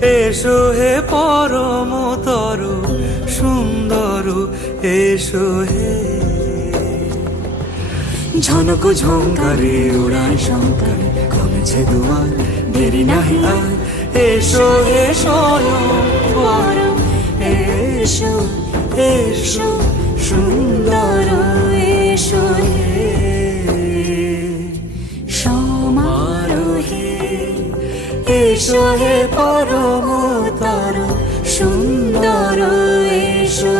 এসো হে পরম তরু সুন্দর, এসো হে। ঝনক ঝঙ্কারে উড়ায় শঙ্কার, কমেছে দুয়ার, দেরি নাহি আর। এসো হে স্বয়ং পরম, এসো এসো সুন্দর, এসো হে সমারোহে। এসো হে পরম তরু সুন্দর, এসো